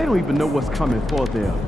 They don't even know what's coming for them.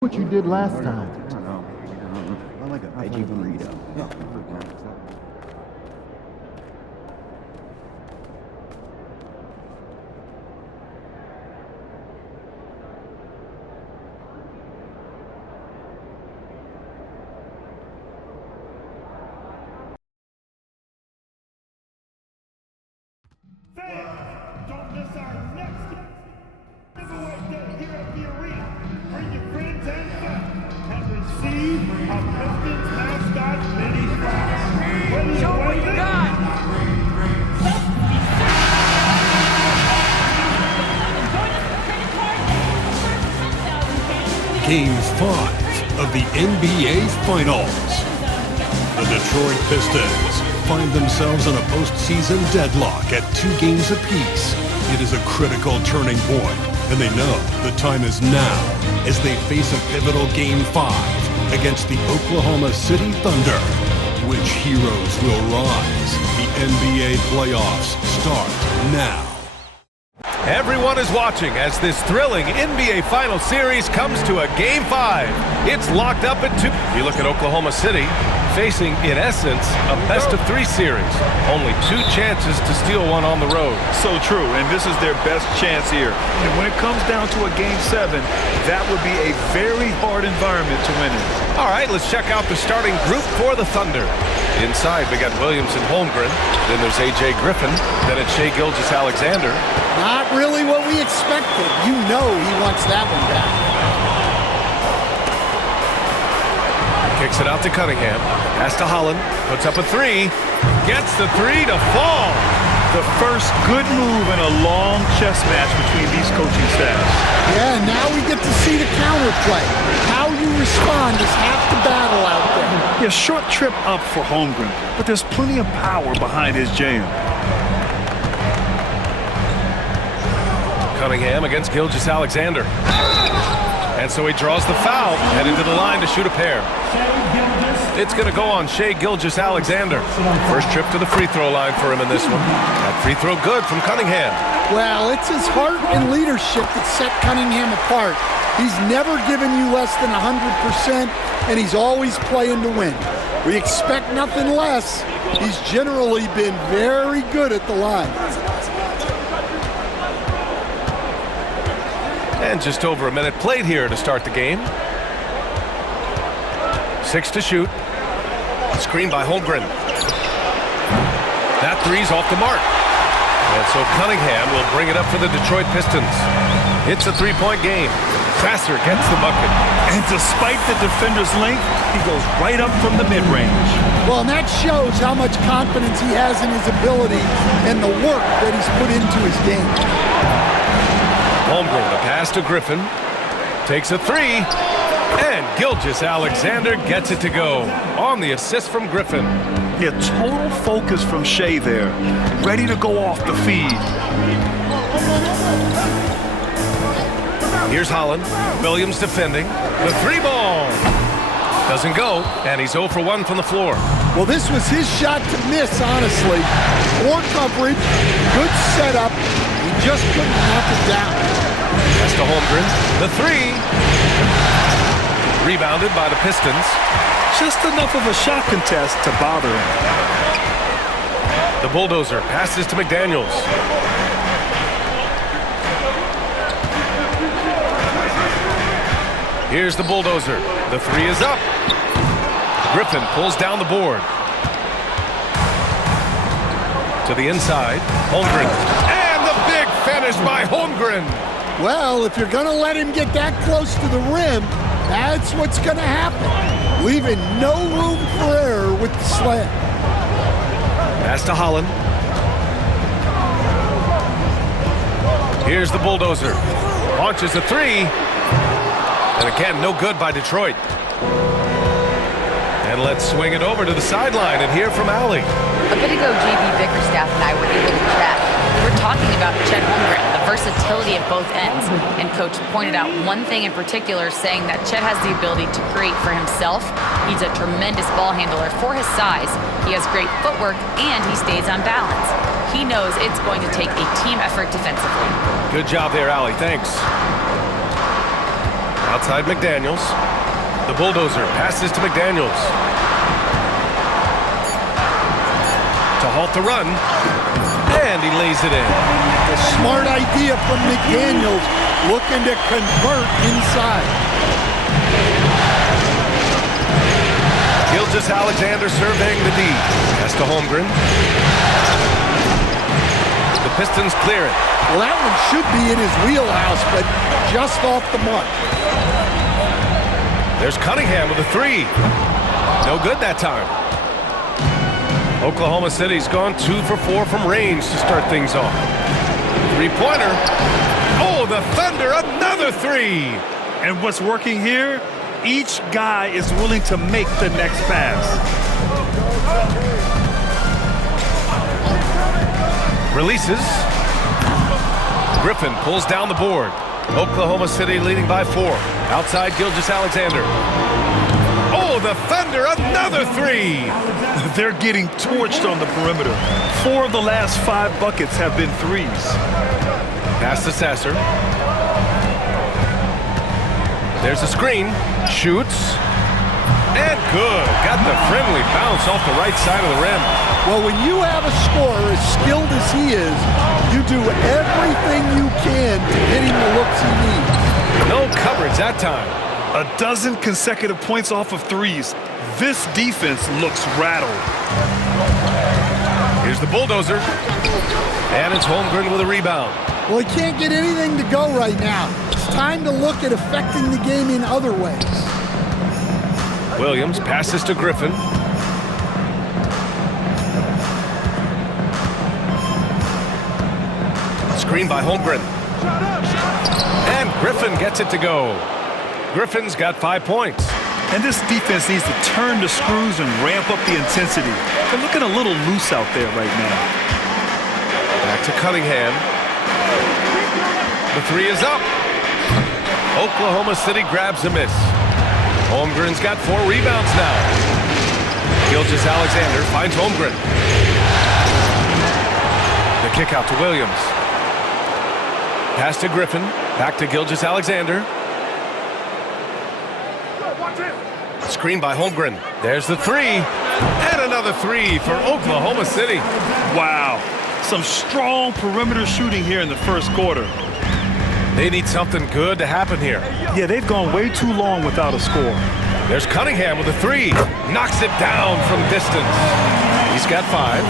What you did last time. I don't know. I like a veggie burrito. Yeah. Fans, don't miss our next giveaway day here at the arena. Bring your friends and family and receive a Pistons mascot mini prize. Show what you got! Game 5 of the NBA Finals. The Detroit Pistons find themselves in a postseason deadlock at 2 games apiece. It is a critical turning point, and they know the time is now as they face a pivotal Game 5 against the Oklahoma City Thunder. Which heroes will rise? The NBA playoffs start now. Everyone is watching as this thrilling NBA Final Series comes to a Game 5. It's locked up at 2. You look at Oklahoma City, facing, in essence, a best-of-3 series. Only 2 chances to steal one on the road. So true, and this is their best chance here. And when it comes down to a Game 7, that would be a very hard environment to win in. All right, let's check out the starting group for the Thunder. Inside, we got Williams and Holmgren. Then there's A.J. Griffin. Then it's Shai Gilgeous-Alexander. Not really what we expected. You know he wants that one back. Kicks it out to Cunningham. Pass to Holland. Puts up a 3. Gets the 3 to fall. The first good move in a long chess match between these coaching staffs. Yeah, now we get to see the counterplay. How you respond is half the battle out there. Yeah, short trip up for Holmgren, but there's plenty of power behind his jam. Cunningham against Gilgeous-Alexander. And so he draws the foul, headed to the line to shoot a pair. It's going to go on Shai Gilgeous-Alexander. First trip to the free throw line for him in this one. That free throw good from Cunningham. Well, it's his heart and leadership that set Cunningham apart. He's never given you less than 100%, and he's always playing to win. We expect nothing less. He's generally been very good at the line. And just over a minute played here to start the game. 6 to shoot. Screen by Holmgren. That 3's off the mark. And so Cunningham will bring it up for the Detroit Pistons. It's a 3-point game. Sasser gets the bucket. And despite the defender's length, he goes right up from the mid-range. Well, and that shows how much confidence he has in his ability and the work that he's put into his game. Holmgren, the pass to Griffin. Takes a 3. And Gilgeous Alexander gets it to go on the assist from Griffin. Yeah, total focus from Shea there. Ready to go off the feed. Here's Holland. Williams defending. The three ball. Doesn't go, and he's 0 for 1 from the floor. Well, this was his shot to miss, honestly. Poor coverage, good setup. He just couldn't knock it down. That's to Holmgren. The three. Rebounded by the Pistons. Just enough of a shot contest to bother him. The Bulldozer passes to McDaniels. Here's the Bulldozer. The three is up. Griffin pulls down the board. To the inside. Holmgren. And the big finish by Holmgren. Well, if you're going to let him get that close to the rim, that's what's going to happen. Leaving no room for error with the slam. Pass to Holland. Here's the Bulldozer. Launches a three. And again, no good by Detroit. And let's swing it over to the sideline and hear from Allie. A bit ago, JB Bickerstaff and I were able to chat. We were talking about Chet Holmgren, the versatility at both ends. And Coach pointed out one thing in particular, saying that Chet has the ability to create for himself. He's a tremendous ball handler for his size. He has great footwork, and he stays on balance. He knows it's going to take a team effort defensively. Good job there, Allie. Thanks. Outside McDaniels. The Bulldozer passes to McDaniels. To halt the run. And he lays it in. A smart idea from McDaniels, looking to convert inside. Gilgeous Alexander surveying the D. Pass to Holmgren. The Pistons clear it. Well, that one should be in his wheelhouse, but just off the mark. There's Cunningham with a three. No good that time. Oklahoma City's gone 2 for 4 from range to start things off. Three-pointer. Oh, the Thunder, another three. And what's working here? Each guy is willing to make the next pass. Releases. Griffin pulls down the board. Oklahoma City leading by 4. Outside Gilgeous Alexander. Oh, the Thunder, another three. They're getting torched on the perimeter. 4 of the last 5 buckets have been threes. Pass to Sasser. There's a screen. Shoots. And good. Got the friendly bounce off the right side of the rim. Well, when you have a scorer as skilled as he is, you do everything you can to get him the looks he needs. No coverage that time. A dozen consecutive points off of threes. This defense looks rattled. Here's the Bulldozer. And it's Holmgren with a rebound. Well, he can't get anything to go right now. It's time to look at affecting the game in other ways. Williams passes to Griffin. Screen by Holmgren. And Griffin gets it to go. Griffin's got 5 points. And this defense needs to turn the screws and ramp up the intensity. They're looking a little loose out there right now. Back to Cunningham. The three is up. Oklahoma City grabs a miss. Holmgren's got 4 rebounds now. Gilgeous Alexander finds Holmgren. The kick out to Williams. Pass to Griffin. Back to Gilgeous Alexander. Screen by Holmgren. There's the three. And another three for Oklahoma City. Wow. Some strong perimeter shooting here in the first quarter. They need something good to happen here. Yeah, they've gone way too long without a score. There's Cunningham with a three. Knocks it down from distance. He's got 5.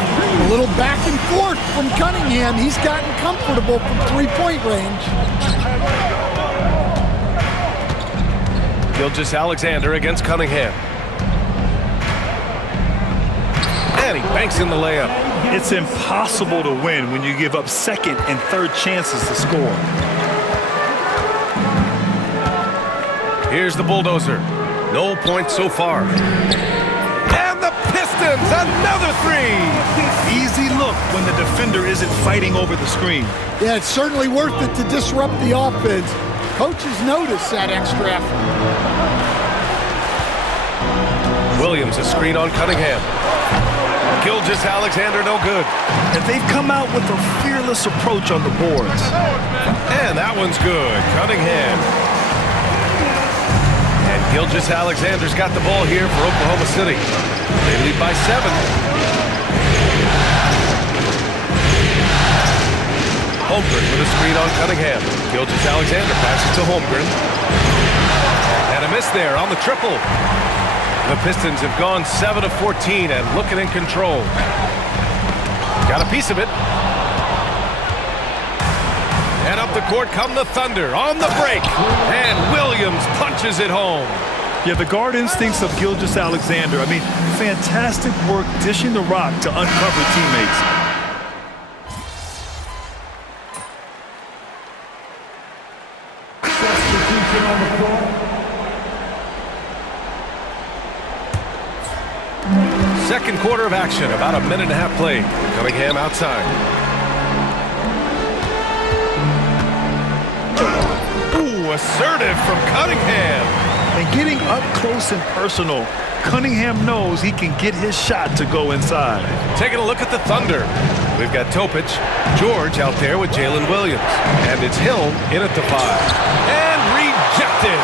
A little back and forth from Cunningham. He's gotten comfortable from three-point range. Gilgeous Alexander against Cunningham. And he banks in the layup. It's impossible to win when you give up second and third chances to score. Here's the bulldozer. No points so far. And the Pistons, another three. Easy look when the defender isn't fighting over the screen. Yeah, it's certainly worth it to disrupt the offense. Coaches notice that extra effort. Williams, a screen on Cunningham. Gilgeous-Alexander, no good. And they've come out with a fearless approach on the boards. And that one's good. Cunningham. And Gilgeous-Alexander's got the ball here for Oklahoma City. They lead by 7. Holmgren with a screen on Cunningham. Gilgeous-Alexander passes to Holmgren. And a miss there on the triple. The Pistons have gone 7 of 14 and looking in control. Got a piece of it. And up the court come the Thunder on the break. And Williams punches it home. Yeah, the guard instincts of Gilgeous-Alexander. I mean, fantastic work dishing the rock to uncover teammates. Substitution on the floor. Second quarter of action, about a minute and a half played. Cunningham outside. Ooh, assertive from Cunningham. And getting up close and personal, Cunningham knows he can get his shot to go inside. Taking a look at the Thunder. We've got Topic, George out there with Jalen Williams. And it's Hill in at the 5. And rejected.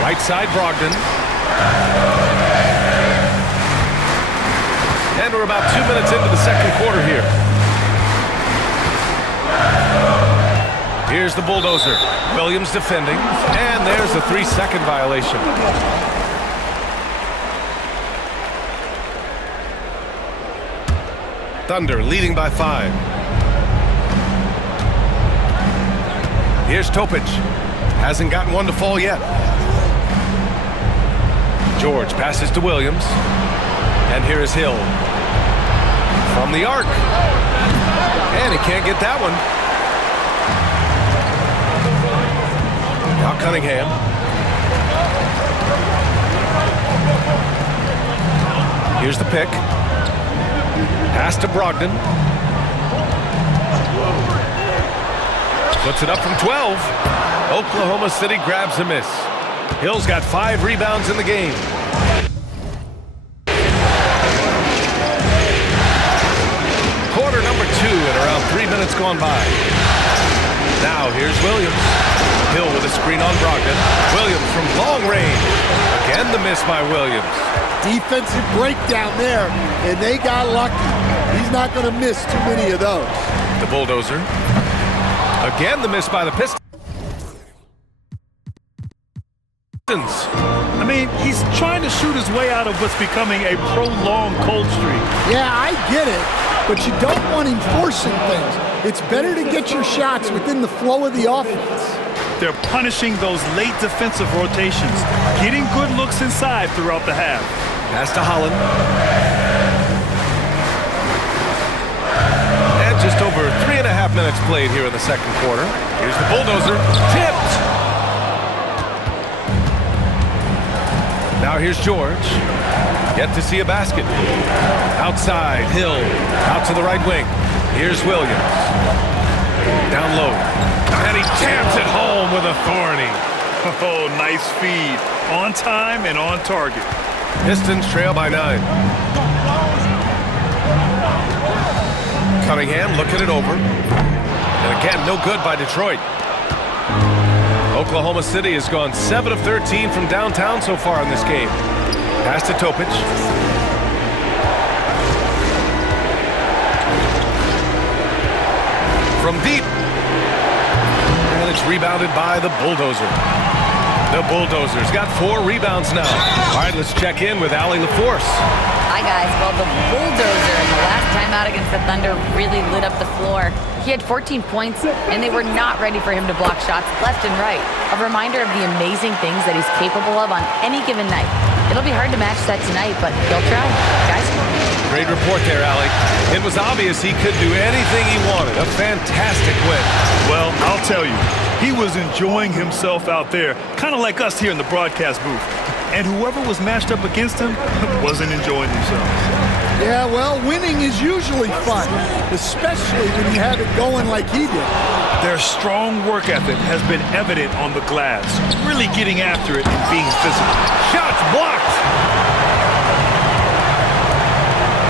Right side, Brogdon. And we're about 2 minutes into the second quarter here. Here's the bulldozer. Williams defending. And there's a 3-second violation. Thunder leading by 5. Here's Topic. Hasn't gotten one to fall yet. George passes to Williams. And here is Hill. From the arc. And he can't get that one. Now Cunningham. Here's the pick. Pass to Brogdon. Puts it up from 12. Oklahoma City grabs a miss. Hill's got 5 rebounds in the game. Quarter number 2 and around 3 minutes gone by. Now here's Williams. Hill with a screen on Brogdon. Williams from long range. Again the miss by Williams. Defensive breakdown there, and they got lucky. He's not going to miss too many of those. The bulldozer. Again the miss by the Pistons. I mean, he's trying to shoot his way out of what's becoming a prolonged cold streak. Yeah, I get it, but you don't want him forcing things. It's better to get your shots within the flow of the offense. They're punishing those late defensive rotations, getting good looks inside throughout the half. Pass to Holland. And just over 3.5 minutes played here in the second quarter. Here's the bulldozer. Tipped. Now here's George. Yet to see a basket. Outside, Hill. Out to the right wing. Here's Williams. Down low. And he jams it home with authority. Oh, nice feed. On time and on target. Pistons trail by 9. Cunningham looking it over. And again, no good by Detroit. Oklahoma City has gone 7 of 13 from downtown so far in this game. Pass to Topic. From deep. And it's rebounded by the bulldozer. The bulldozer's got 4 rebounds now. All right, let's check in with Allie LaForce. Hi, guys. Well, the bulldozer in the last time out against the Thunder really lit up the floor. He had 14 points, and they were not ready for him to block shots left and right. A reminder of the amazing things that he's capable of on any given night. It'll be hard to match that tonight, but he'll try. Guys? Great report there, Allie. It was obvious he could do anything he wanted. A fantastic win. Well, I'll tell you, he was enjoying himself out there, kind of like us here in the broadcast booth. And whoever was matched up against him wasn't enjoying themselves. Yeah, well, winning is usually fun, especially when you have it going like he did. Their strong work ethic has been evident on the glass, really getting after it and being physical. Shots blocked.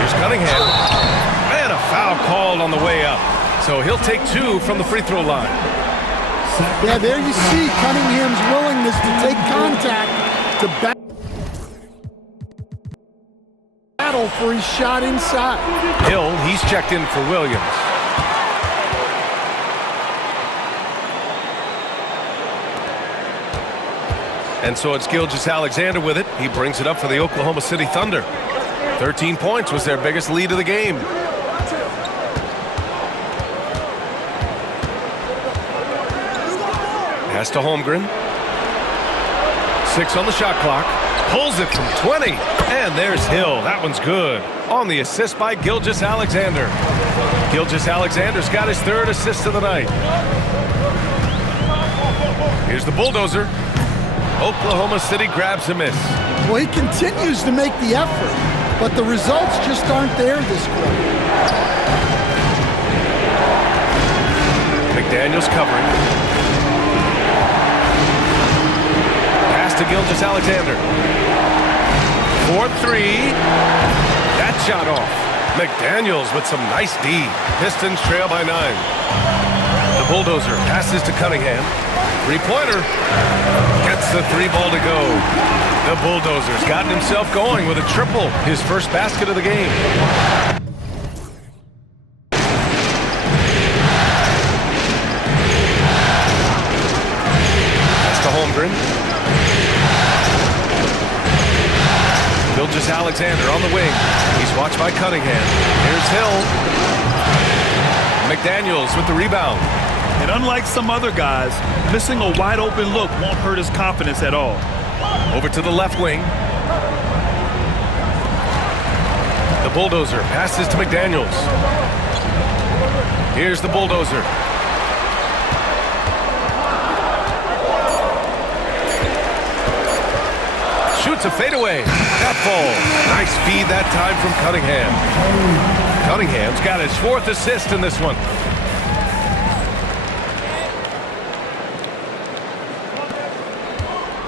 Here's Cunningham. And a foul called on the way up. So he'll take 2 from the free throw line. Yeah, there you see Cunningham's willingness to take contact to battle for his shot inside. Hill, he's checked in for Williams. And so it's Gilgeous-Alexander with it. He brings it up for the Oklahoma City Thunder. 13 points was their biggest lead of the game. Pass to Holmgren. 6 on the shot clock. Pulls it from 20. And there's Hill. That one's good. On the assist by Gilgeous-Alexander. Gilgeous-Alexander's got his 3rd assist of the night. Here's the bulldozer. Oklahoma City grabs a miss. Well, he continues to make the effort, but the results just aren't there this quarter. McDaniels covering. Pass to Gilgeous-Alexander. 4-3. That shot off. McDaniels with some nice D. Pistons trail by 9. The bulldozer passes to Cunningham. 3-pointer. Gets the 3 ball to go. The bulldozer's gotten himself going with a triple. His first basket of the game. That's to Holmgren. Gilgeous-Alexander on the wing. He's watched by Cunningham. Here's Hill. McDaniels with the rebound. And unlike some other guys, missing a wide open look won't hurt his confidence at all. Over to the left wing. The bulldozer passes to McDaniels. Here's the bulldozer. Shoots a fadeaway. That falls. Nice feed that time from Cunningham. Cunningham's got his 4th assist in this one.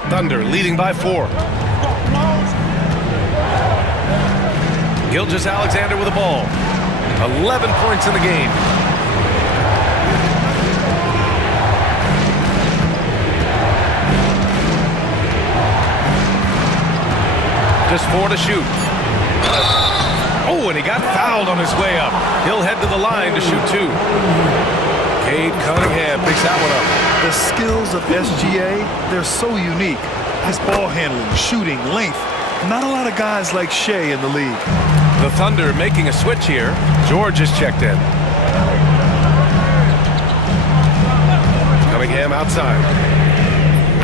Thunder leading by 4. Gilgeous-Alexander with the ball. 11 points in the game. Just 4 to shoot. Oh, and he got fouled on his way up. He'll head to the line to shoot 2. Cade Cunningham picks that one up. The skills of SGA, they're so unique. His ball handling, shooting, length. Not a lot of guys like Shea in the league. The Thunder making a switch here. George is checked in. Cunningham outside.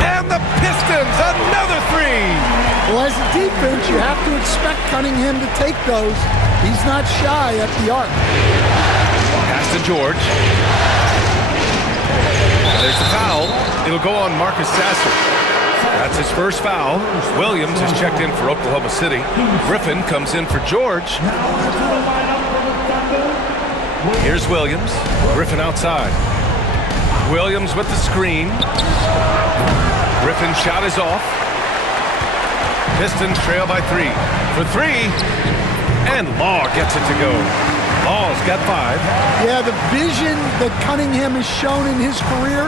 And the Pistons, another 3! Well, as a defense, you have to expect Cunningham to take those. He's not shy at the arc. Pass to George. There's the foul. It'll go on Marcus Sasser. That's his first foul. Williams is checked in for Oklahoma City. Griffin comes in for George. Here's Williams. Griffin outside. Williams with the screen. Griffin's shot is off. Pistons trail by 3. For 3. And Law gets it to go. Law's got 5. Yeah, the vision that Cunningham has shown in his career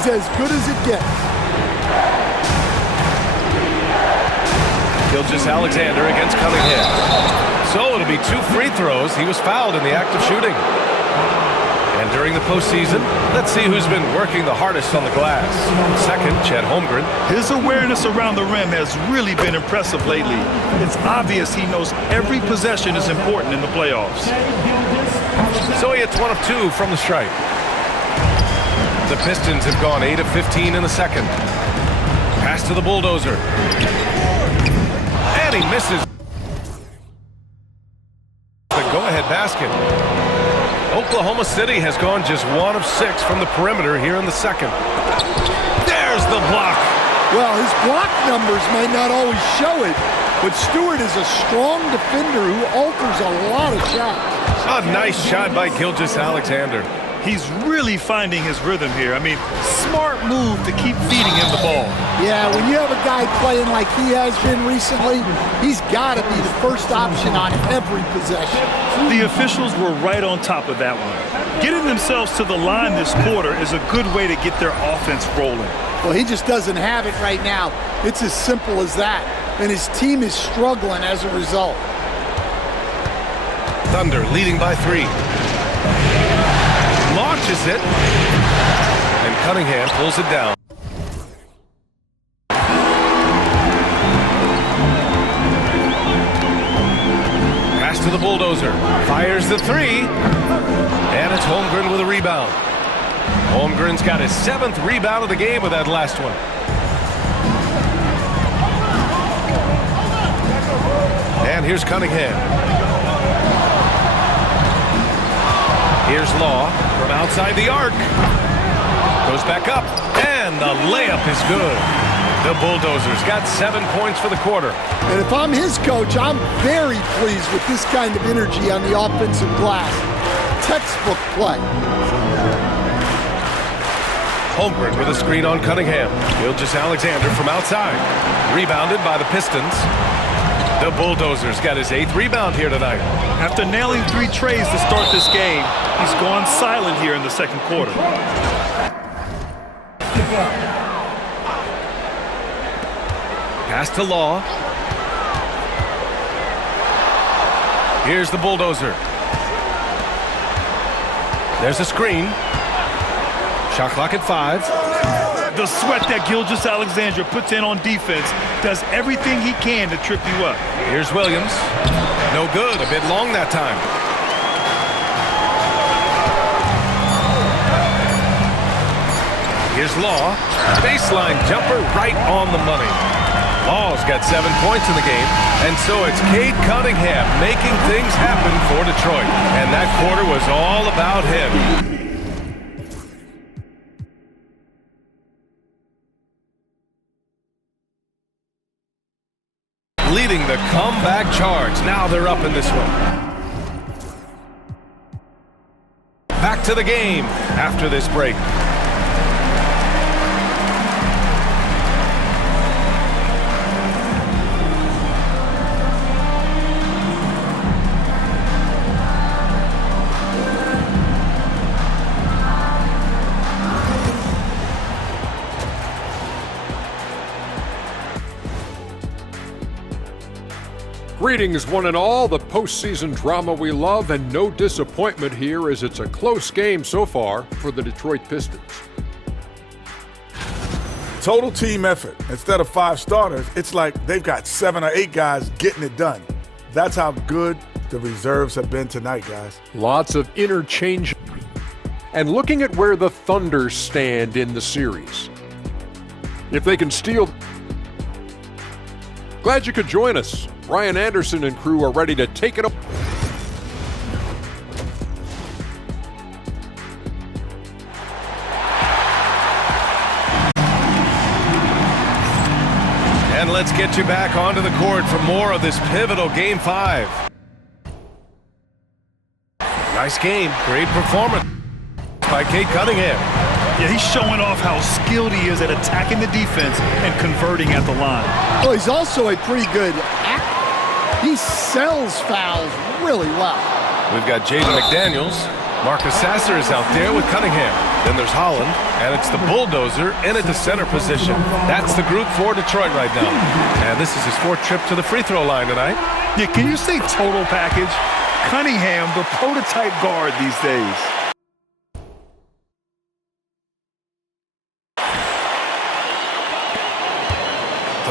is as good as it gets. Gilgeous-Alexander against Cunningham. So it'll be 2 free throws. He was fouled in the act of shooting. And during the postseason, let's see who's been working the hardest on the glass. Second, Chet Holmgren. His awareness around the rim has really been impressive lately. It's obvious he knows every possession is important in the playoffs. So he hits 1 of 2 from the stripe. The Pistons have gone 8 of 15 in the second. Pass to the bulldozer. And he misses the go-ahead basket. Oklahoma City has gone just 1 of 6 from the perimeter here in the second. There's the block. Well, his block numbers might not always show it, but Stewart is a strong defender who alters a lot of shots. A nice shot by Gilgeous-Alexander. He's really finding his rhythm here. I mean, smart move to keep feeding him the ball. Yeah, when you have a guy playing like he has been recently, he's got to be the first option on every possession. The officials were right on top of that one. Getting themselves to the line this quarter is a good way to get their offense rolling. Well, he just doesn't have it right now. It's as simple as that. And his team is struggling as a result. Thunder leading by 3. Launches it. And Cunningham pulls it down. Pass to the bulldozer. Fires the 3. And it's Holmgren with a rebound. Holmgren's got his 7th rebound of the game with that last one. And here's Cunningham. Here's Law from outside the arc. Goes back up, and the layup is good. The Bulldozers got 7 points for the quarter. And if I'm his coach, I'm very pleased with this kind of energy on the offensive glass. Textbook play. Holmgren with a screen on Cunningham. Gilgeous-Alexander from outside. Rebounded by the Pistons. The Bulldozers got his 8th rebound here tonight. After nailing 3 trays to start this game, he's gone silent here in the second quarter. Pass to Law. Here's the Bulldozer. There's a screen. Shot clock at 5. The sweat that Gilgeous-Alexander puts in on defense does everything he can to trip you up. Here's Williams. No good. A bit long that time. Here's Law. Baseline jumper right on the money. Law's got 7 points in the game, and so it's Cade Cunningham making things happen for Detroit. And that quarter was all about him. Leading the comeback charge. Now they're up in this one. Back to the game after this break. Greetings, one and all. The postseason drama we love, and no disappointment here as it's a close game so far for the Detroit Pistons. Total team effort. Instead of 5 starters, it's like they've got 7 or 8 guys getting it done. That's how good the reserves have been tonight, guys. Lots of interchange. And looking at where the Thunder stand in the series. If they can steal... Glad you could join us. Ryan Anderson and crew are ready to take it up. And let's get you back onto the court for more of this pivotal Game 5. Nice game. Great performance by Cade Cunningham. Yeah, he's showing off how skilled he is at attacking the defense and converting at the line. Well, he's also a pretty good actor. He sells fouls really well. We've got Jaden McDaniels. Marcus Sasser is out there with Cunningham. Then there's Holland, and it's the Bulldozer in at the center position. That's the group for Detroit right now. And this is his 4th trip to the free throw line tonight. Yeah, can you say total package? Cunningham, the prototype guard these days.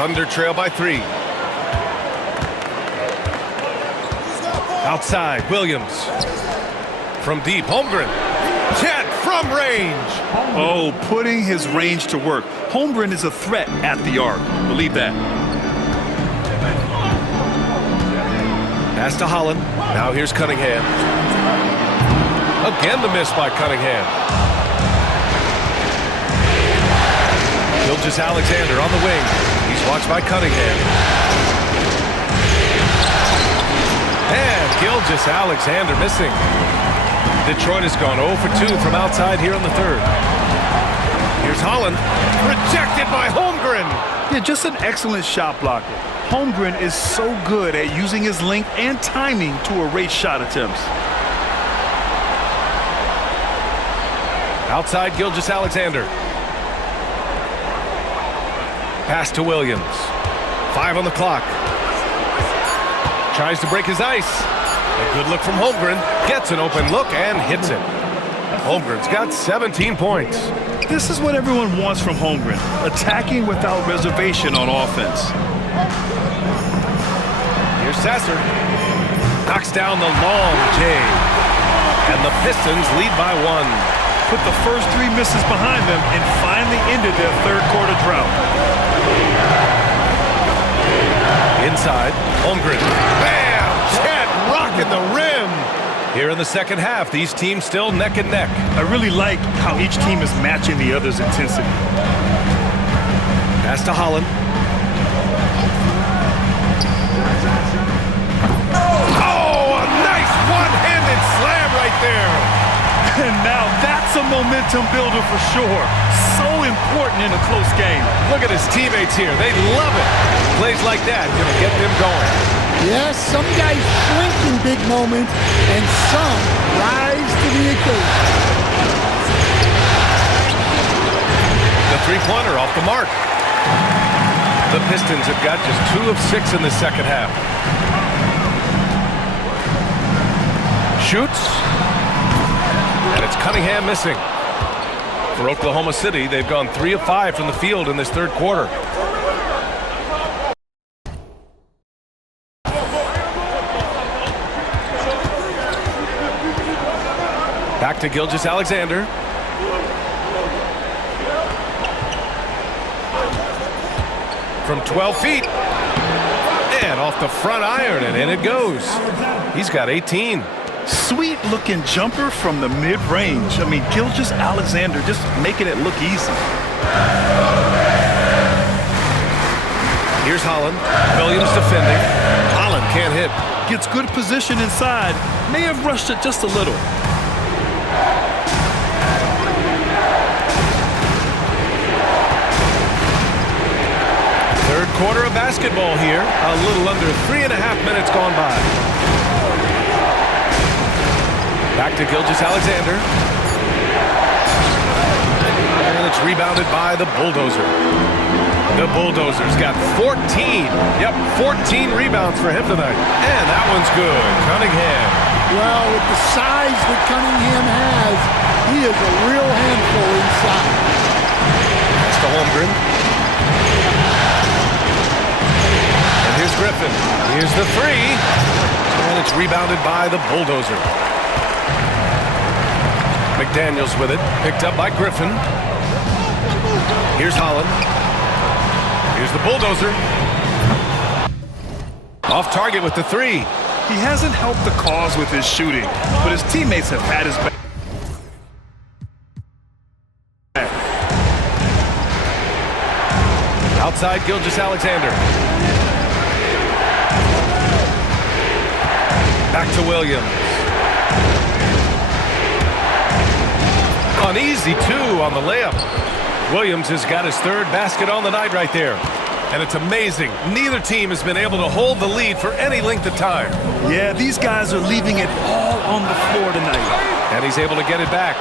Thunder trail by 3. Outside, Williams. From deep, Holmgren. Chet from range. Oh, putting his range to work. Holmgren is a threat at the arc. Believe that. Pass to Holland. Now here's Cunningham. Again the miss by Cunningham. Gilgeous-Alexander on the wing. He's watched by Cunningham. And Gilgeous-Alexander missing. Detroit has gone 0 for 2 from outside here in the third. Here's Holland. Rejected by Holmgren. Yeah, just an excellent shot blocker. Holmgren is so good at using his length and timing to erase shot attempts. Outside, Gilgeous-Alexander. Pass to Williams. 5 on the clock. Tries to break his ice. A good look from Holmgren. Gets an open look and hits it. Holmgren's got 17 points. This is what everyone wants from Holmgren. Attacking without reservation on offense. Here's Sasser. Knocks down the long J. And the Pistons lead by 1. Put the first 3 misses behind them and finally ended their third quarter drought. Inside, Holmgren. Bam! Chet rocking the rim. Here in the second half, these teams still neck and neck. I really like how each team is matching the other's intensity. Pass to Holland. Oh, a nice one-handed slam right there. And now that's a momentum builder for sure. So important in a close game. Look at his teammates here. They love it. Plays like that gonna get them going. Yes, some guys shrink in big moments, and some rise to the occasion. The three-pointer off the mark. The Pistons have got just 2 of 6 in the second half. Shoots. And it's Cunningham missing. For Oklahoma City, they've gone 3 of 5 from the field in this third quarter. Back to Gilgeous-Alexander. From 12 feet. And off the front iron, and in it goes. He's got 18. Sweet looking jumper from the mid-range. I mean, Gilgeous-Alexander just making it look easy. Here's Holland. Williams defending. Holland can't hit. Gets good position inside. May have rushed it just a little. Third quarter of basketball here. A little under 3.5 minutes gone by. Back to Gilgeous-Alexander. And it's rebounded by the Bulldozer. The Bulldozer's got 14. Yep, 14 rebounds for him tonight. And that one's good. Cunningham. Well, with the size that Cunningham has, he is a real handful inside. That's to Holmgren. And here's Griffin. Here's the 3. And it's rebounded by the Bulldozer. McDaniels with it, picked up by Griffin. Here's Holland. Here's the Bulldozer. Off target with the 3. He hasn't helped the cause with his shooting, but his teammates have had his back. Outside, Gilgeous-Alexander. Back to Williams. An easy 2 on the layup. Williams has got his 3rd basket on the night right there. And it's amazing. Neither team has been able to hold the lead for any length of time. Yeah, these guys are leaving it all on the floor tonight. And he's able to get it back.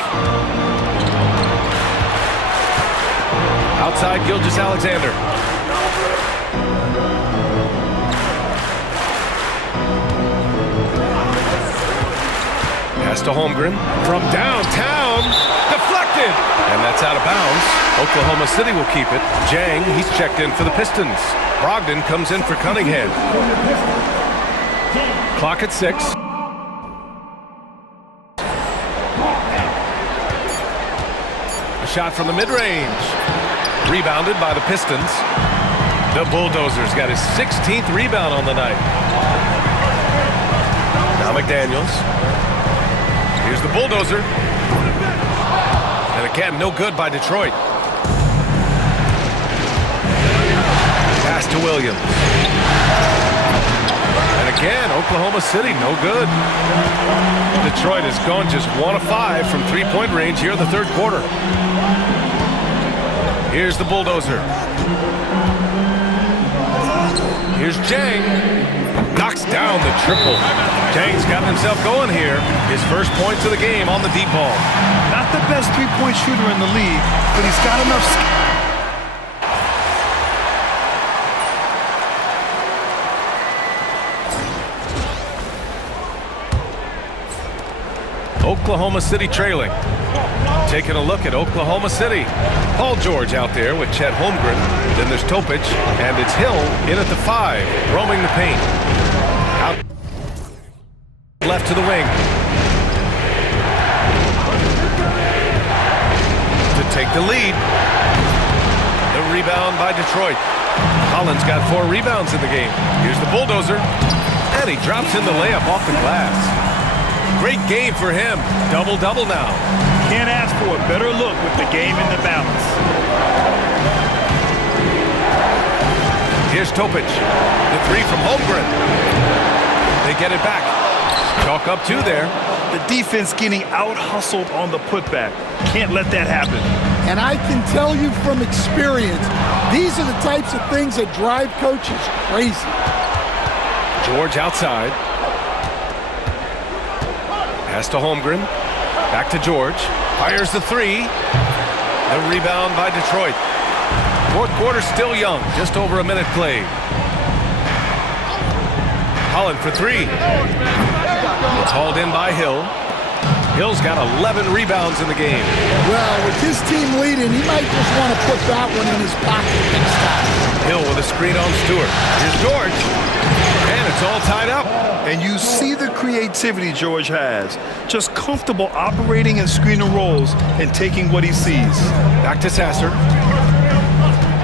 Outside, Gilgeous-Alexander. Pass to Holmgren from downtown. Deflected deflected. And that's out of bounds. Oklahoma City will keep it. Jang, he's checked in for the Pistons. Brogdon comes in for Cunningham. Clock at 6. A shot from the mid-range. Rebounded by the Pistons. The Bulldozers got his 16th rebound on the night. Now McDaniels. Here's the Bulldozer. And again, no good by Detroit. Pass to Williams. And again, Oklahoma City, no good. Detroit has gone just 1 of 5 from three-point range here in the third quarter. Here's the Bulldozer. Here's Jang. Knocks down the triple. Jang's got himself going here. His first points of the game on the deep ball. Not the best three-point shooter in the league, but he's got enough skill. Oklahoma City trailing. Taking a look at Oklahoma City. Paul George out there with Chet Holmgren. Then there's Topic, and it's Hill in at the 5, roaming the paint. Out left to the wing. To take the lead. The rebound by Detroit. Holland's got 4 rebounds in the game. Here's the Bulldozer. And he drops in the layup off the glass. Great game for him. Double-double now. Can't ask for a better look with the game in the balance. Here's Topic. The 3 from Holmgren. They get it back. Chalk up 2 there. The defense getting out-hustled on the putback. Can't let that happen. And I can tell you from experience, these are the types of things that drive coaches crazy. George outside. Pass to Holmgren. Back to George. Fires the 3. The rebound by Detroit. Fourth quarter still young. Just over a minute played. Holland for 3. It's hauled in by Hill. Hill's got 11 rebounds in the game. Well, with his team leading, he might just want to put that one in his pocket next time. Hill with a screen on Stewart. Here's George. And it's all tied up. And you see the creativity George has. Just comfortable operating and screening rolls and taking what he sees. Back to Sasser.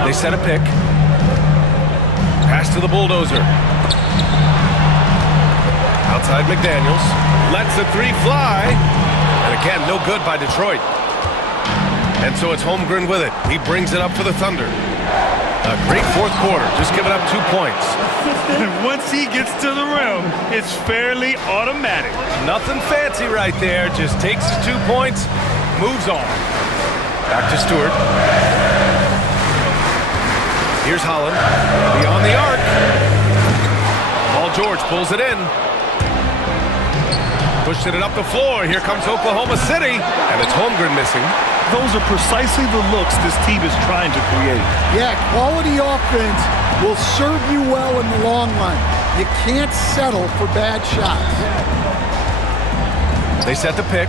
They set a pick. Pass to the Bulldozer. Outside McDaniels. Lets the 3 fly. And again, no good by Detroit. And so it's Holmgren with it. He brings it up for the Thunder. A great fourth quarter, just giving up 2 points. And once he gets to the rim, it's fairly automatic. Nothing fancy right there, just takes his 2 points, moves on. Back to Stewart. Here's Holland, beyond the arc. Paul George pulls it in. Pushing it up the floor, here comes Oklahoma City, and it's Holmgren missing. Those are precisely the looks this team is trying to create. Yeah, quality offense will serve you well in the long run. You can't settle for bad shots. They set the pick.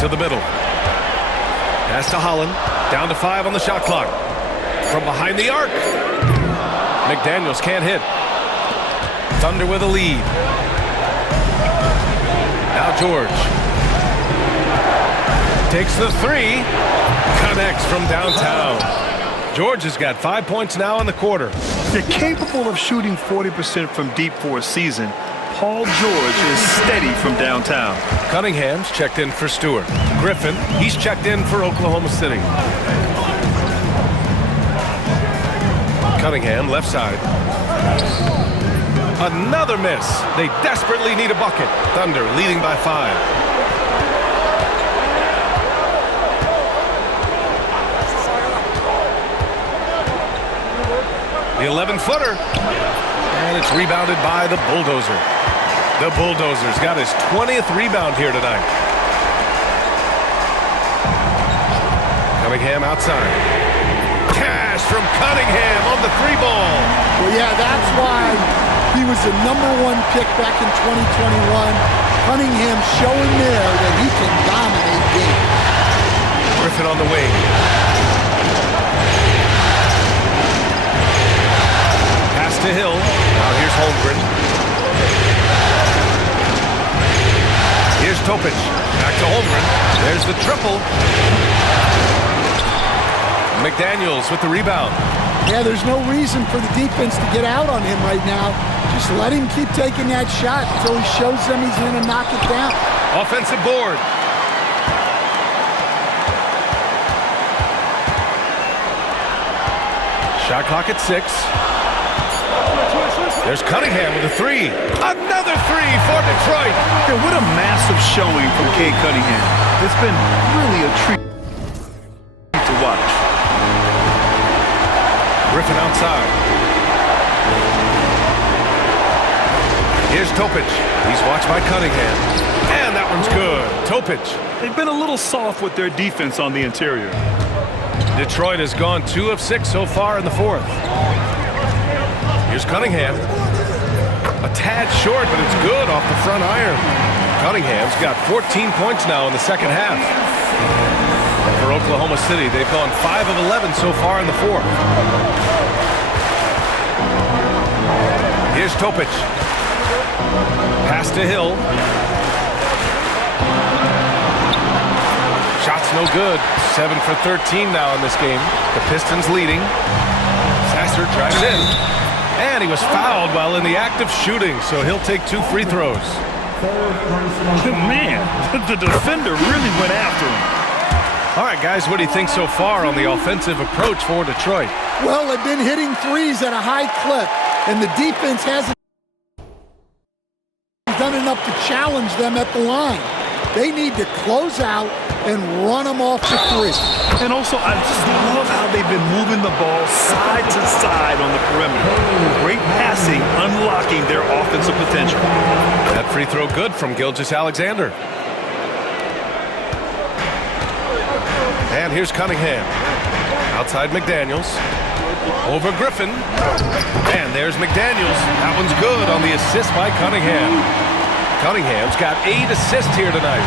To the middle. Pass to Holland. Down to 5 on the shot clock. From behind the arc. McDaniels can't hit. Thunder with a lead. Now George. Takes the 3, connects from downtown. George has got 5 points now in the quarter. They're capable of shooting 40% from deep for a season. Paul George is steady from downtown. Cunningham's checked in for Stewart. Griffin, he's checked in for Oklahoma City. Cunningham, left side. Another miss. They desperately need a bucket. Thunder leading by 5. The 11-footer. And it's rebounded by the Bulldozer. The Bulldozer's got his 20th rebound here tonight. Cunningham outside. Cash from Cunningham on the 3-ball. Well, yeah, that's why he was the #1 pick back in 2021. Cunningham showing there that he can dominate games. Griffin on the wing. Pass to Hill. Now here's Holmgren. Here's Topic. Back to Holmgren. There's the triple. McDaniels with the rebound. Yeah, there's no reason for the defense to get out on him right now. Just let him keep taking that shot until he shows them he's going to knock it down. Offensive board. Shot clock at 6. There's Cunningham with a 3. Another 3 for Detroit. Yeah, what a massive showing from Cade Cunningham. It's been really a treat to watch. Griffin outside. Here's Topic. He's watched by Cunningham. And that one's good. Topic. They've been a little soft with their defense on the interior. Detroit has gone 2 of 6 so far in the 4th. Here's Cunningham. A tad short, but it's good off the front iron. Cunningham's got 14 points now in the second half. For Oklahoma City, they've gone 5 of 11 so far in the 4th. Here's Topic. Pass to Hill. Shot's no good. 7 for 13 now in this game. The Pistons leading. Sasser drives in. And he was fouled while in the act of shooting, so he'll take 2 free throws. Man, the defender really went after him. All right, guys, what do you think so far on the offensive approach for Detroit? Well, they've been hitting threes at a high clip, and the defense hasn't done enough to challenge them at the line. They need to close out and run them off the 3. And also, I just love how they've been moving the ball side to side on the perimeter. Great passing, unlocking their offensive potential. That free throw good from Gilgeous-Alexander. And here's Cunningham. Outside McDaniels. Over Griffin. And there's McDaniels. That one's good on the assist by Cunningham. Cunningham's got 8 assists here tonight.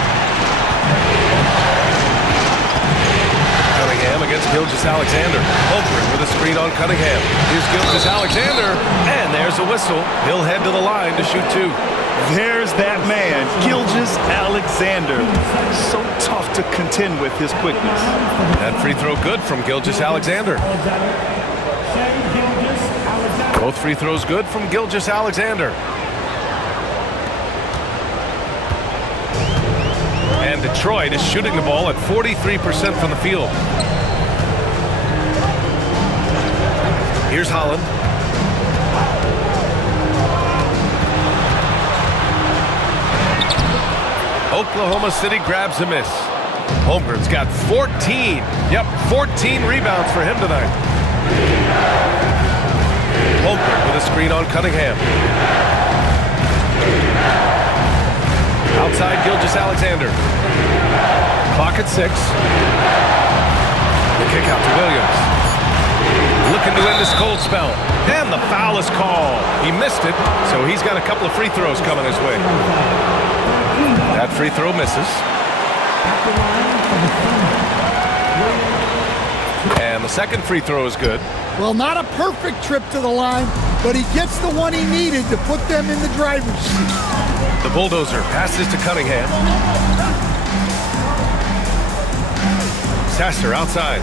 Cunningham against Gilgeous-Alexander. Holmgren with a screen on Cunningham. Here's Gilgeous-Alexander. And there's a whistle. He'll head to the line to shoot 2. There's that man, Gilgeous-Alexander. So tough to contend with his quickness. That free throw good from Gilgeous-Alexander. Both free throws good from Gilgeous-Alexander. And Detroit is shooting the ball at 43% from the field. Here's Holland. Oklahoma City grabs a miss. Holmgren's got 14. Yep, 14 rebounds for him tonight. Holmgren with a screen on Cunningham. Outside Gilgeous-Alexander. Clock at 6. The kick out to Williams. Looking to end this cold spell. And the foul is called. He missed it, so he's got a couple of free throws coming his way. That free throw misses. And the second free throw is good. Well, not a perfect trip to the line, but he gets the one he needed to put them in the driver's seat. The bulldozer passes to Cunningham. Sasser outside.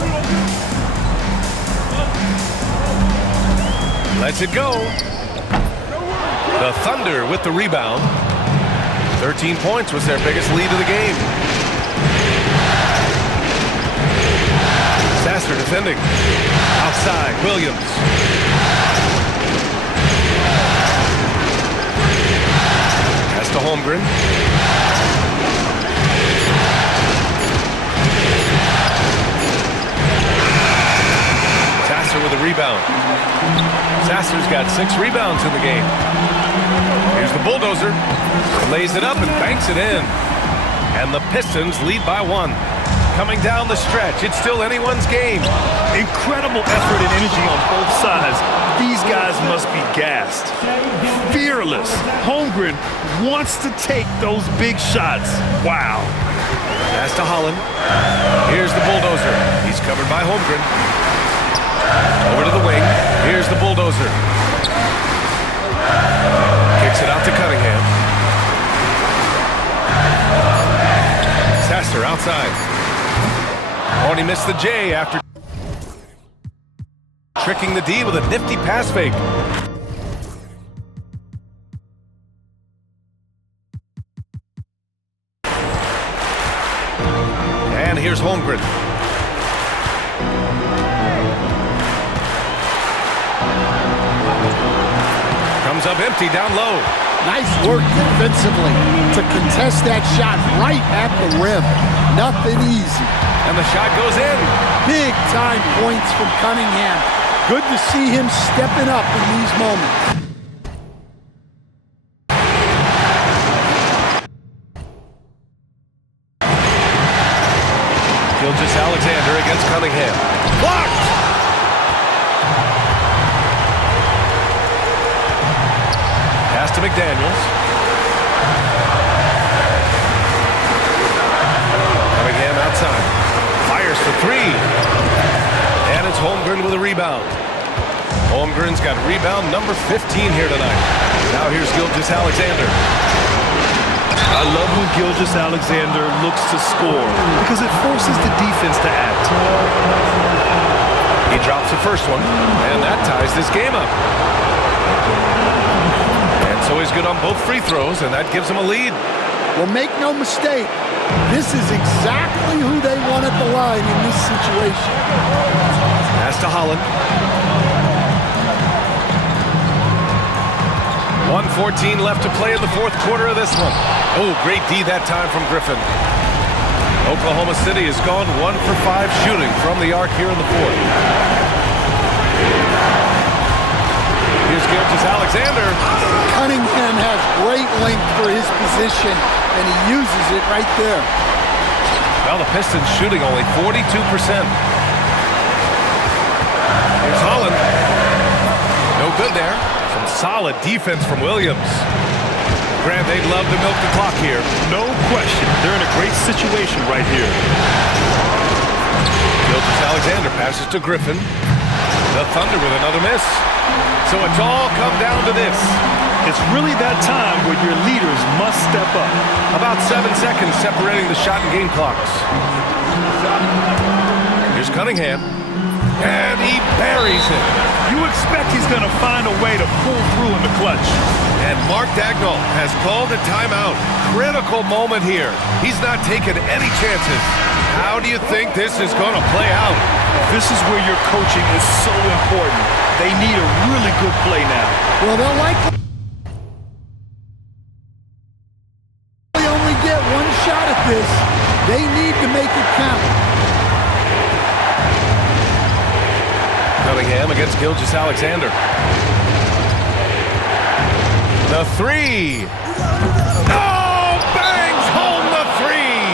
Lets it go. The Thunder with the rebound. 13 points was their biggest lead of the game. Sasser defending. Outside, Williams. Pass to Holmgren. Sasser with a rebound. Sasser's got 6 rebounds in the game. Here's the bulldozer. Lays it up and banks it in. And the Pistons lead by 1. Coming down the stretch, it's still anyone's game. Incredible effort and energy on both sides. These guys must be gassed. Fearless. Holmgren wants to take those big shots. Wow. Pass to Holland. Here's the bulldozer. He's covered by Holmgren. Over to the wing. Here's the bulldozer. Kicks it out to Cunningham. Sasser outside. Oh, and he missed the J after tricking the D with a nifty pass fake. And here's Holmgren. Comes up empty down low. Nice work defensively to contest that shot right at the rim. Nothing easy. And the shot goes in. Big time points from Cunningham. Good to see him stepping up in these moments. Gilgeous-Alexander against Cunningham. Blocked! Pass to McDaniels. Cunningham outside. Fires for three. And it's Holmgren with a rebound. Holmgren's got rebound number 15 here tonight. Now here's Gilgeous-Alexander. I love when Gilgeous-Alexander looks to score because it forces the defense to act. He drops the first one, and that ties this game up. And so he's good on both free throws, and that gives him a lead. Well, make no mistake, this is exactly who they want at the line in this situation. Pass to Holland. 1:14 left to play in the fourth quarter of this one. Oh, great D that time from Griffin. Oklahoma City has gone 1 for 5 shooting from the arc here in the fourth. Here's Gilgeous-Alexander. Cunningham has great length for his position, and he uses it right there. Well, the Pistons shooting only 42%. Here's Holland. No good there. Some solid defense from Williams. Grant, they'd love to milk the clock here. No question. They're in a great situation right here. Gilgeous-Alexander passes to Griffin. The Thunder with another miss. So it's all come down to this. It's really that time where your leaders must step up. About 7 seconds separating the shot and game clocks. Here's Cunningham. And he buries it. You expect he's going to find a way to pull through in the clutch. And Mark Dagnall has called a timeout. Critical moment here. He's not taking any chances. How do you think this is going to play out? This is where your coaching is so important. They need a really good play now. Well, they'll likely only get one shot at this. They need to make it count. Cunningham against Gilgeous-Alexander. The three. Oh, bangs home the three.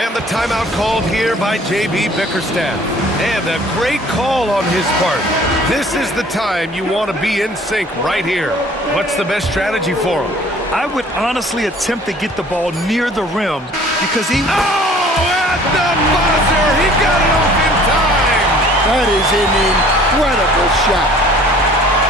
And the timeout called here by J.B. Bickerstaff. And a great call on his part. This is the time you want to be in sync right here. What's the best strategy for him? I would honestly attempt to get the ball near the rim because he... Oh, at the buzzer. He got it off in time. That is an incredible shot.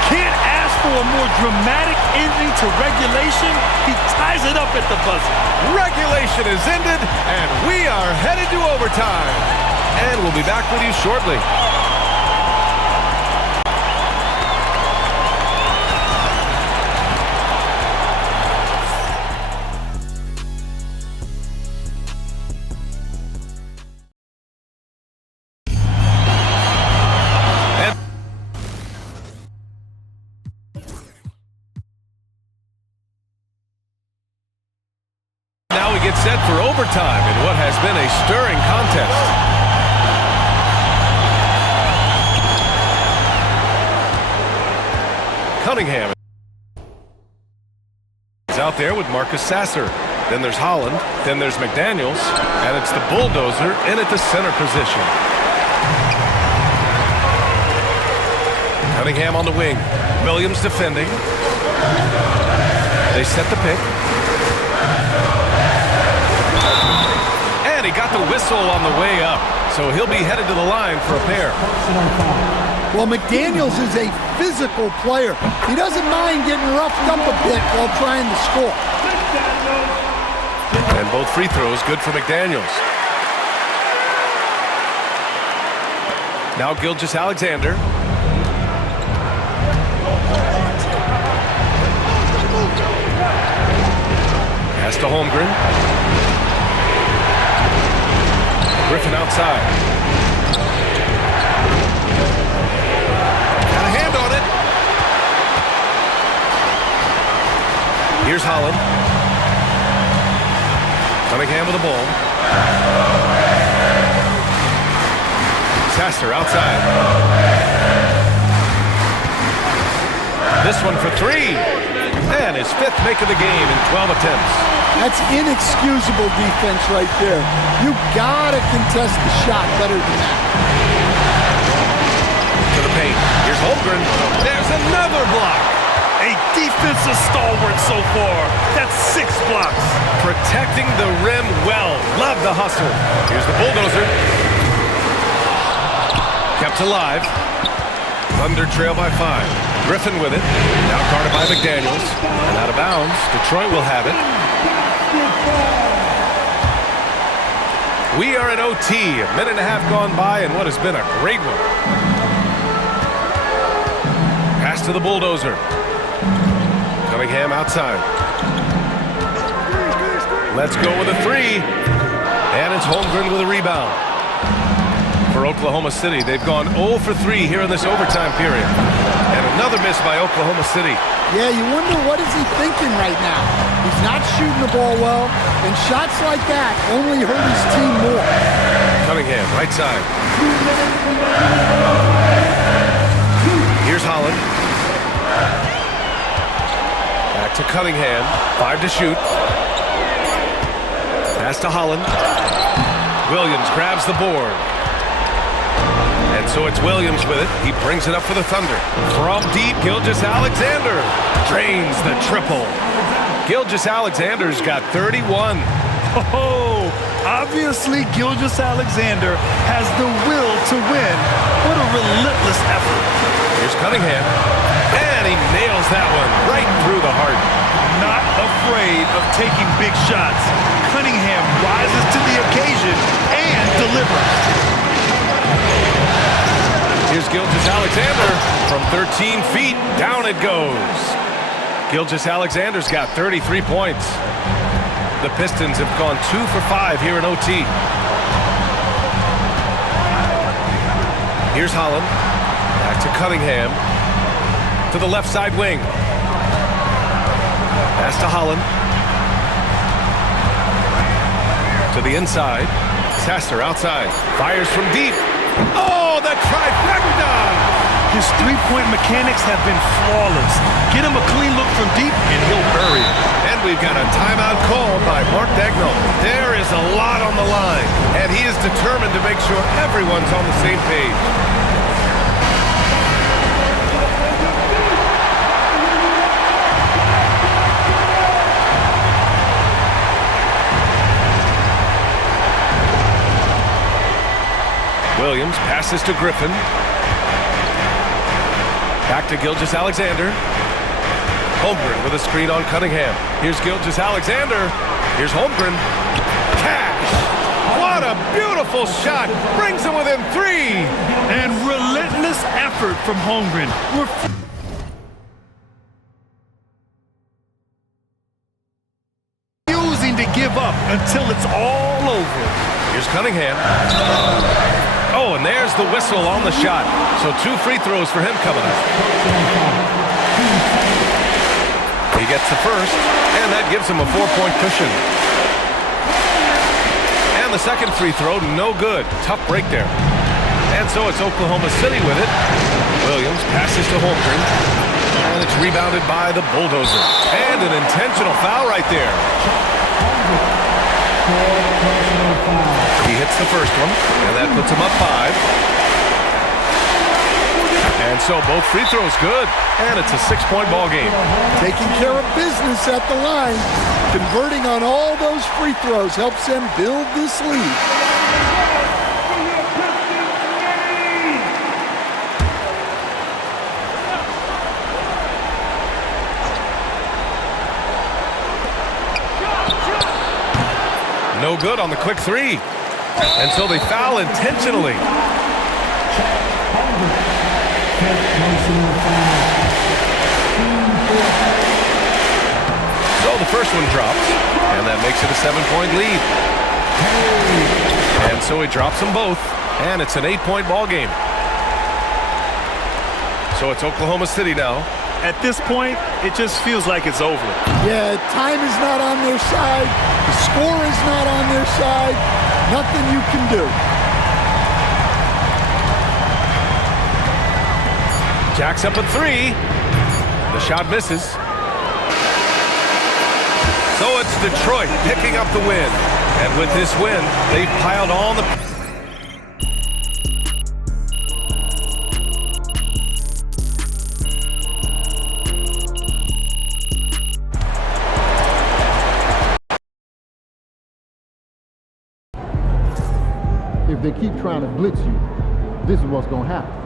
Can't ask for a more dramatic ending to regulation. He ties it up at the buzzer. Regulation is ended, and we are headed to overtime. And we'll be back with you shortly. Now we get set for overtime in what has been a stirring contest. Cunningham is out there with Marcus Sasser. Then there's Holland. Then there's McDaniels. And it's the bulldozer in at the center position. Cunningham on the wing. Williams defending. They set the pick. And he got the whistle on the way up. So he'll be headed to the line for a pair. Well, McDaniels is a physical player. He doesn't mind getting roughed up a bit while trying to score. And both free throws good for McDaniels. Now Gilgeous-Alexander. Pass to Holmgren. Griffin outside. Got a hand on it. Here's Holland. Cunningham with the ball. Sasser outside. This one for three. And his fifth make of the game in 12 attempts. That's inexcusable defense right there. You gotta contest the shot better than that. To the paint. Here's Holmgren. There's another block. A defensive stalwart so far. That's 6 blocks. Protecting the rim well. Love the hustle. Here's the bulldozer. Kept alive. Thunder trail by 5. Griffin with it. Now guarded by McDaniels. And out of bounds. Detroit will have it. We are at OT. A minute and a half gone by and what has been a great one. Pass to the bulldozer. Cunningham outside. Let's go with a three. And it's Holmgren with a rebound. For Oklahoma City, they've gone 0 for 3 here in this overtime period. And another miss by Oklahoma City. Yeah, you wonder what is he thinking right now. He's not shooting the ball well, and shots like that only hurt his team more. Cunningham, right side. Here's Holland. Back to Cunningham. 5 to shoot. Pass to Holland. Williams grabs the board. And so it's Williams with it. He brings it up for the Thunder. From deep, Gilgeous-Alexander drains the triple. Gilgeous-Alexander's got 31. Oh, obviously Gilgeous-Alexander has the will to win. What a relentless effort. Here's Cunningham. And he nails that one right through the heart. Not afraid of taking big shots. Cunningham rises to the occasion and delivers. Here's Gilgeous-Alexander from 13 feet. Down it goes. Gilgeous-Alexander's got 33 points. The Pistons have gone 2 for 5 here in OT. Here's Holland. Back to Cunningham. To the left side wing. Pass to Holland. To the inside. Sasser outside. Fires from deep. Oh, the trifecta! His three-point mechanics have been flawless. Get him a clean look from deep, and he'll bury it. And we've got a timeout called by Mark Daigneault. There is a lot on the line, and he is determined to make sure everyone's on the same page. Williams passes to Griffin. Back to Gilgeous-Alexander. Holmgren with a screen on Cunningham. Here's Gilgeous-Alexander. Here's Holmgren. Cash! What a beautiful shot! Brings him within 3! And relentless effort from Holmgren. Refusing to give up until it's all over. Here's Cunningham. Oh, and there's the whistle on the shot. So 2 free throws for him coming up. He gets the first, and that gives him a 4-point cushion. And the second free throw, no good. Tough break there. And so it's Oklahoma City with it. Williams passes to Holmgren. And it's rebounded by the bulldozer. And an intentional foul right there. He hits the first one, and that puts him up 5. And so both free throws good, and it's a 6-point ball game. Taking care of business at the line, converting on all those free throws helps them build this lead. No good on the quick 3. And so they foul intentionally. So the first one drops, and that makes it a 7-point lead. And so he drops them both, and it's an 8-point ball game. So it's Oklahoma City now. At this point, it just feels like it's over. Yeah, time is not on their side. The score is not on their side. Nothing you can do. Jack's up at 3. The shot misses. So it's Detroit picking up the win. And with this win, they've piled on the... If they keep trying to blitz you, this is what's going to happen.